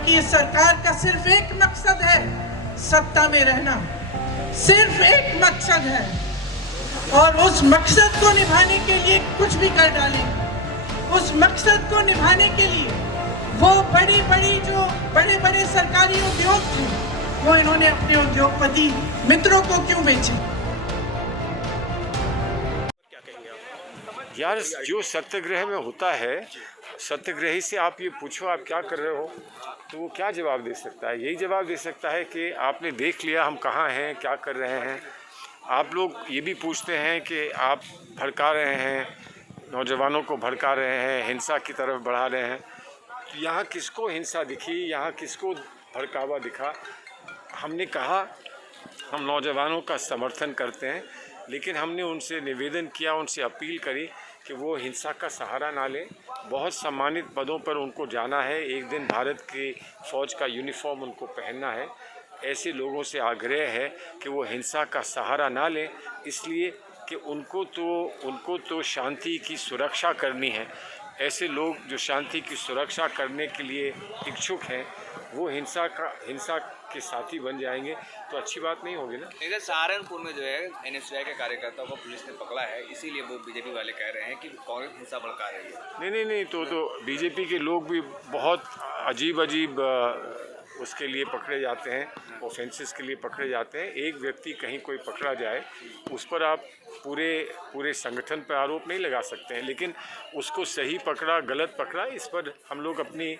क्योंकि इस सरकार का सिर्फ एक मकसद है, सत्ता में रहना। सिर्फ एक मकसद है और उस मकसद को निभाने के लिए कुछ भी कर डालेंगे। उस मकसद को निभाने के लिए वो बड़े बड़े सरकारी उद्योग थे, वो इन्होंने अपने उद्योगपति मित्रों को क्यों बेचे? यार, जो सत्याग्रह में होता है, सत्याग्रही से आप ये पूछो आप क्या कर रहे हो, तो वो क्या जवाब दे सकता है? यही जवाब दे सकता है कि आपने देख लिया हम कहाँ हैं, क्या कर रहे हैं। आप लोग ये भी पूछते हैं कि आप भड़का रहे हैं, नौजवानों को भड़का रहे हैं, हिंसा की तरफ बढ़ा रहे हैं। यहाँ किसको हिंसा दिखी, यहाँ किसको भड़कावा दिखा? हमने कहा हम नौजवानों का समर्थन करते हैं, लेकिन हमने उनसे निवेदन किया, उनसे अपील करी कि वो हिंसा का सहारा ना लें। बहुत सम्मानित पदों पर उनको जाना है, एक दिन भारत की फ़ौज का यूनिफॉर्म उनको पहनना है। ऐसे लोगों से आग्रह है कि वो हिंसा का सहारा ना लें, इसलिए कि उनको तो शांति की सुरक्षा करनी है। ऐसे लोग जो शांति की सुरक्षा करने के लिए इच्छुक हैं, वो हिंसा के साथी बन जाएंगे तो अच्छी बात नहीं होगी ना। इधर सहारनपुर में जो है एनएसयूआई के कार्यकर्ताओं को पुलिस ने पकड़ा है, इसीलिए वो बीजेपी वाले कह रहे हैं कि कांग्रेस हिंसा भड़का रही है। नहीं, तो बीजेपी के लोग भी बहुत अजीब उसके लिए पकड़े जाते हैं, ऑफेंसेस के लिए पकड़े जाते हैं। एक व्यक्ति कहीं कोई पकड़ा जाए, उस पर आप पूरे संगठन पर आरोप नहीं लगा सकते हैं, लेकिन उसको सही पकड़ा गलत पकड़ा, इस पर हम लोग अपनी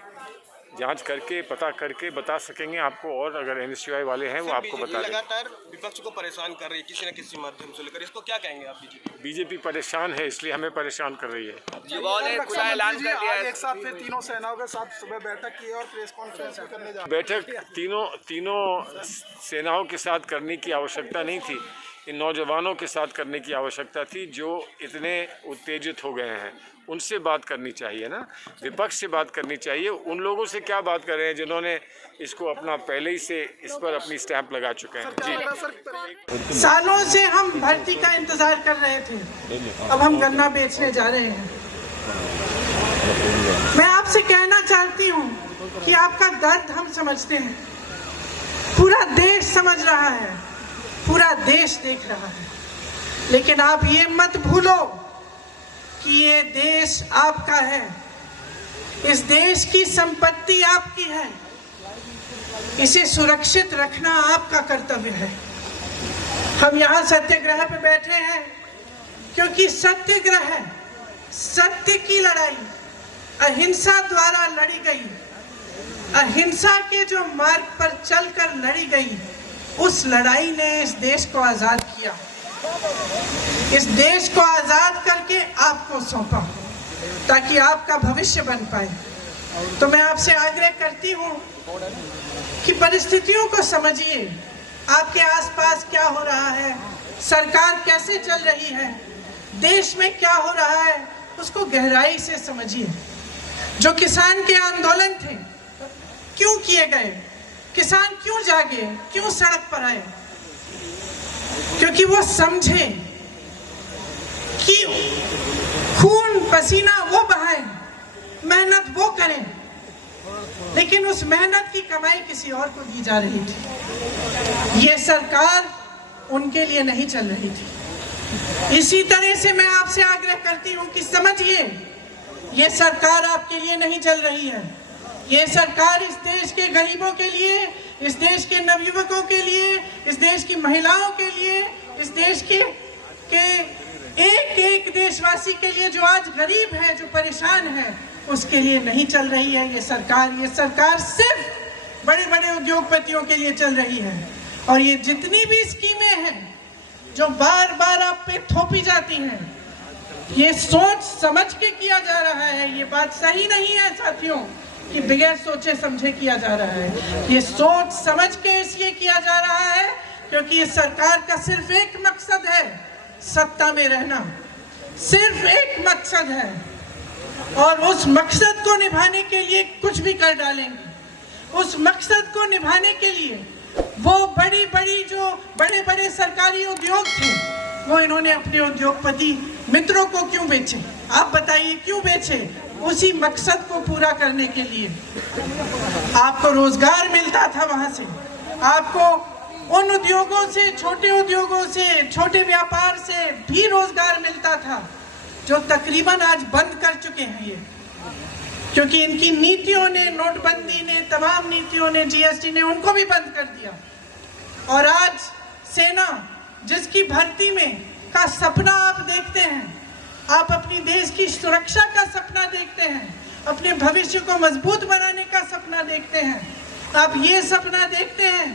जांच करके पता करके बता सकेंगे आपको। और अगर एनएसयूआई वाले हैं वो आपको बता देंगे। लगातार विपक्ष को परेशान कर रही है किसी न किसी माध्यम से लेकर, इसको क्या कहेंगे आप? बीजेपी परेशान है, इसलिए हमें परेशान कर रही है। युवाओं ने खुला ऐलान कर दिया है। एक साथ फिर तीनों सेनाओं के साथ सुबह बैठक की और प्रेस कॉन्फ्रेंस करने जा रहे हैं। बैठक तीनों सेनाओं के साथ करने की आवश्यकता नहीं थी, इन नौजवानों के साथ करने की आवश्यकता थी जो इतने उत्तेजित हो गए हैं। उनसे बात करनी चाहिए ना, विपक्ष से बात करनी चाहिए। उन लोगों से क्या बात कर रहे हैं जिन्होंने इसको अपना पहले ही से इस पर अपनी स्टैंप लगा चुके हैं। जी, सालों से हम भर्ती का इंतजार कर रहे थे, अब हम गन्ना बेचने जा रहे हैं। मैं आपसे कहना चाहती हूँ कि आपका दर्द हम समझते हैं, पूरा देश समझ रहा है, पूरा देश देख रहा है, लेकिन आप ये मत भूलो कि ये देश आपका है, इस देश की संपत्ति आपकी है, इसे सुरक्षित रखना आपका कर्तव्य है। हम यहाँ सत्याग्रह पे बैठे हैं क्योंकि सत्याग्रह सत्य की लड़ाई अहिंसा द्वारा लड़ी गई, अहिंसा के जो मार्ग पर चलकर लड़ी गई, उस लड़ाई ने इस देश को आजाद किया, इस देश को आजाद करके आपको सौंपा ताकि आपका भविष्य बन पाए। तो मैं आपसे आग्रह करती हूँ कि परिस्थितियों को समझिए, आपके आसपास क्या हो रहा है, सरकार कैसे चल रही है, देश में क्या हो रहा है, उसको गहराई से समझिए। जो किसान के आंदोलन थे क्यों किए गए, किसान क्यों जागे, क्यों सड़क पर आए? क्योंकि वो समझे कि खून पसीना वो बहाएं, मेहनत वो करें, लेकिन उस मेहनत की कमाई किसी और को दी जा रही थी। ये सरकार उनके लिए नहीं चल रही थी। इसी तरह से मैं आपसे आग्रह करती हूँ कि समझिए, ये सरकार आपके लिए नहीं चल रही है। ये सरकार इस देश के गरीबों के लिए, इस देश के नवयुवकों के लिए, इस देश की महिलाओं के लिए, इस देश के एक देशवासी के लिए जो आज गरीब है, जो परेशान है, उसके लिए नहीं चल रही है ये सरकार सिर्फ बड़े बड़े उद्योगपतियों के लिए चल रही है। और ये जितनी भी स्कीमें हैं जो बार बार आप पे थोपी जाती हैं, ये सोच समझ के किया जा रहा है। ये बात सही नहीं है साथियों कि बगैर सोचे समझे किया जा रहा है। ये सोच समझ के इसलिए किया जा रहा है क्योंकि इस सरकार का सिर्फ एक मकसद है, सत्ता में रहना। सिर्फ एक मकसद है और उस मकसद को निभाने के लिए कुछ भी कर डालेंगे। उस मकसद को निभाने के लिए वो बड़े बड़े सरकारी उद्योग थे, वो इन्होंने अपने उद्योगपति मित्रों को क्यों बेचे? आप बताइए क्यों बेचे? उसी मकसद को पूरा करने के लिए। आपको रोजगार मिलता था वहां से, आपको उन उद्योगों से, छोटे उद्योगों से, छोटे व्यापार से भी रोजगार मिलता था जो तकरीबन आज बंद कर चुके हैं ये, क्योंकि इनकी नीतियों ने, नोटबंदी ने, तमाम नीतियों ने, जीएसटी ने उनको भी बंद कर दिया। और आज सेना जिसकी भर्ती में का सपना आप देखते हैं, आप अपनी देश की सुरक्षा का सपना देखते हैं, अपने भविष्य को मजबूत बनाने का सपना देखते हैं, आप ये सपना देखते हैं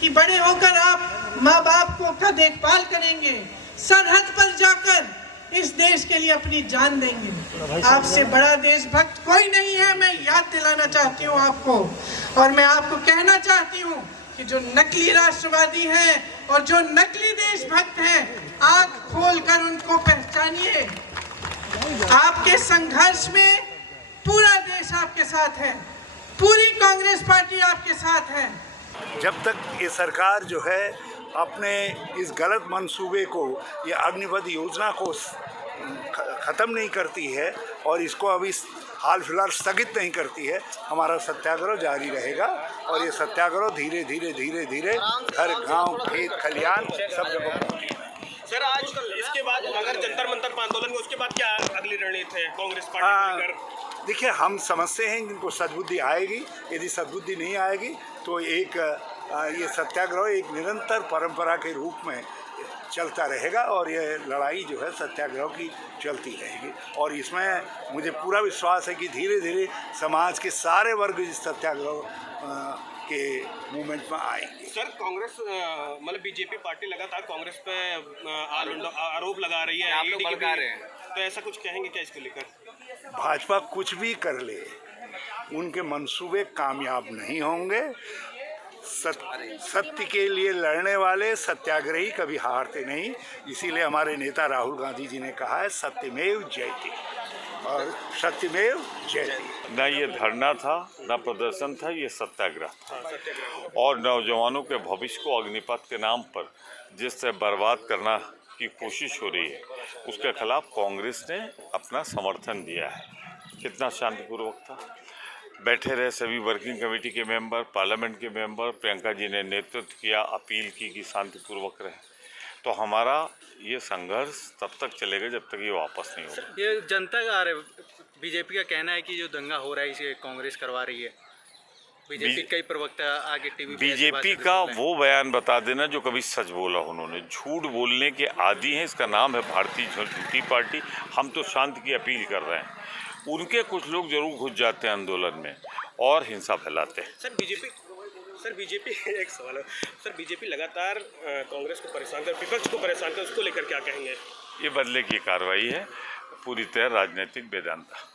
कि बड़े होकर आप माँ बाप को का देखभाल करेंगे, सरहद पर जाकर इस देश के लिए अपनी जान देंगे। आपसे बड़ा देशभक्त कोई नहीं है, मैं याद दिलाना चाहती हूँ आपको। और मैं आपको कहना चाहती हूँ कि जो नकली राष्ट्रवादी हैं और जो नकली देशभक्त हैं, आंख खोलकर उनको पहचानिए। आपके संघर्ष में पूरा देश आपके साथ है, पूरी कांग्रेस पार्टी आपके साथ है। जब तक ये सरकार जो है अपने इस गलत मंसूबे को, ये अग्निपथ योजना को ख़त्म नहीं करती है और इसको अभी हाल फिलहाल स्थगित नहीं करती है, हमारा सत्याग्रह जारी रहेगा। और ये सत्याग्रह धीरे धीरे धीरे धीरे हर गांव, खेत, खलियान सब जगह पहुँचेगा। सर, आज इसके बाद अगर जंतर मंतर पर आंदोलन, उसके बाद क्या अगली रणनीति है कांग्रेस पार्टी की? देखिए, हम समझते हैं कि इनको सद्बुद्धि आएगी। यदि सद्बुद्धि नहीं आएगी तो एक ये सत्याग्रह एक निरंतर परंपरा के रूप में चलता रहेगा और ये लड़ाई जो है सत्याग्रह की चलती रहेगी। और इसमें मुझे पूरा विश्वास है कि धीरे धीरे समाज के सारे वर्ग इस सत्याग्रह के मूवमेंट में आएंगे। सर, कांग्रेस मतलब बीजेपी पार्टी लगातार कांग्रेस पे आरोप लगा रही है, आप लोग भड़का रहे हैं, तो ऐसा कुछ कहेंगे क्या इसको लेकर? भाजपा कुछ भी कर ले, उनके मंसूबे कामयाब नहीं होंगे। सत्य के लिए लड़ने वाले सत्याग्रही कभी हारते नहीं। इसीलिए हमारे नेता राहुल गांधी जी ने कहा है, सत्यमेव जयते, और सत्यमेव जयते। न ये धरना था, न प्रदर्शन था, ये सत्याग्रह था। और नौजवानों के भविष्य को अग्निपथ के नाम पर जिस तरह बर्बाद करना की कोशिश हो रही है, उसके खिलाफ कांग्रेस ने अपना समर्थन दिया है। कितना शांतिपूर्वक था, बैठे रहे सभी वर्किंग कमेटी के मेंबर, पार्लियामेंट के मेंबर, प्रियंका जी ने नेतृत्व किया, अपील की कि शांतिपूर्वक रहे। तो हमारा ये संघर्ष तब तक चलेगा जब तक ये वापस नहीं होगा। ये जनता का बीजेपी का कहना है कि जो दंगा हो रहा है इसे कांग्रेस करवा रही है। बीजेपी कई प्रवक्ता आगे टीवी बीजेपी का वो बयान बता देना जो कभी सच बोला उन्होंने। झूठ बोलने के आदी हैं, इसका नाम है भारतीय जनता पार्टी। हम तो शांति की अपील कर रहे हैं, उनके कुछ लोग जरूर घुस जाते हैं आंदोलन में और हिंसा फैलाते हैं। सर, बीजेपी एक सवाल है सर, बीजेपी लगातार कांग्रेस को परेशान कर, विपक्ष को परेशान कर, उसको लेकर क्या कहेंगे? ये बदले की कार्रवाई है, पूरी तरह राजनीतिक वेदांता।